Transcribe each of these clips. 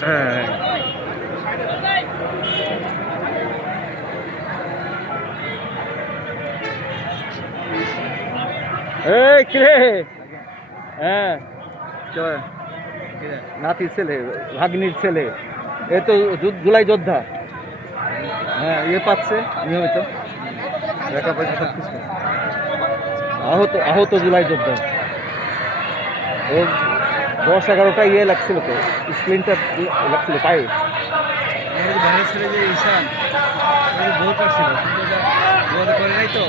হ্যাঁ এই কিরে হ্যাঁ নাতির ছেলে ভাগ্নির ছেলে এ তো জুলাই যোদ্ধা হ্যাঁ ইয়ে পাচ্ছে নিয়মিত টাকা পয়সা সব কিছু আহত আহত জুলাই যোদ্ধা ও 10-11টা ইয়ে লাগছিল তো স্ক্রিনটা লাগছিল পায়ে বাইরের ছেলে যে ঈশান বহুত আসছিল কিন্তু করে নাই তো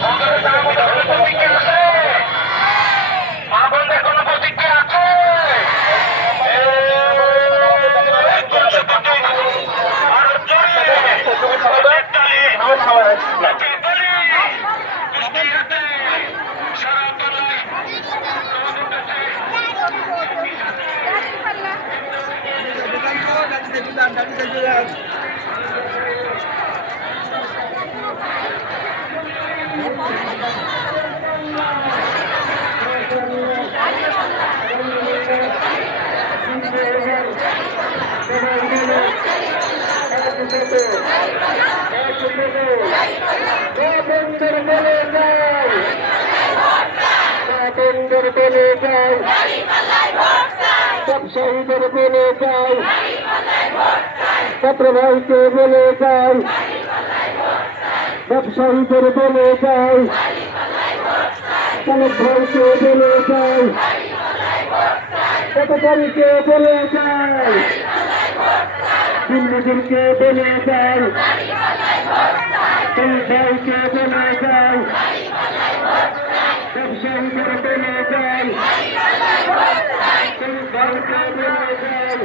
শহীদের বলে যাই ছাত্র ভাইকে বলে যাই ব্যবসায়ীদের বলে যাই শ্রমিক ভাইকে বলে যাই কতকারীকে বলে যাই দিল্লিদেরকে বলে যাই শ্রমিক ভাইকে বলে যাই ব্যবসায়ীদের বলে যাই শ্রমিক ভাইকে বলে যাই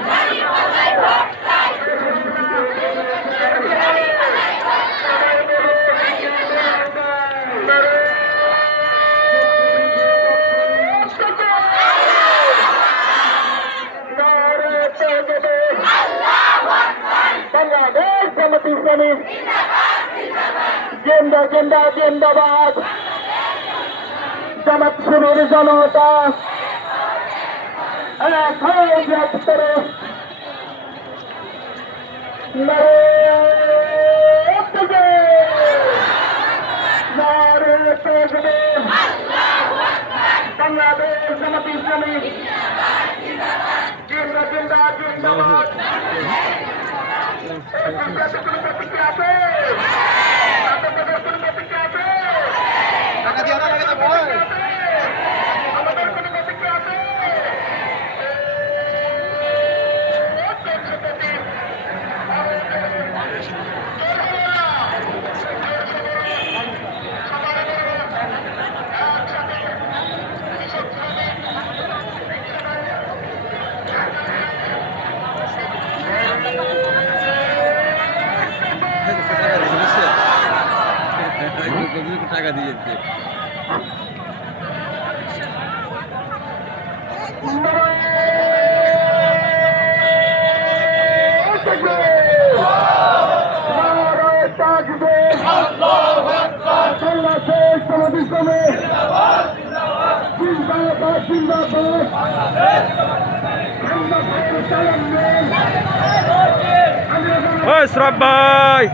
জিন্দা জিন্দা জিন্দাবাদ জামাত শিবির জনতা এক হয়ে যাত্রা বাংলাদেশ জামাত ইসলামী জিন্দা জিন্দা জিন্দাবাদ টাকা দিয়ে আনা লাগে তো ভাই টাকা দিয়েছে শ্রব ভাই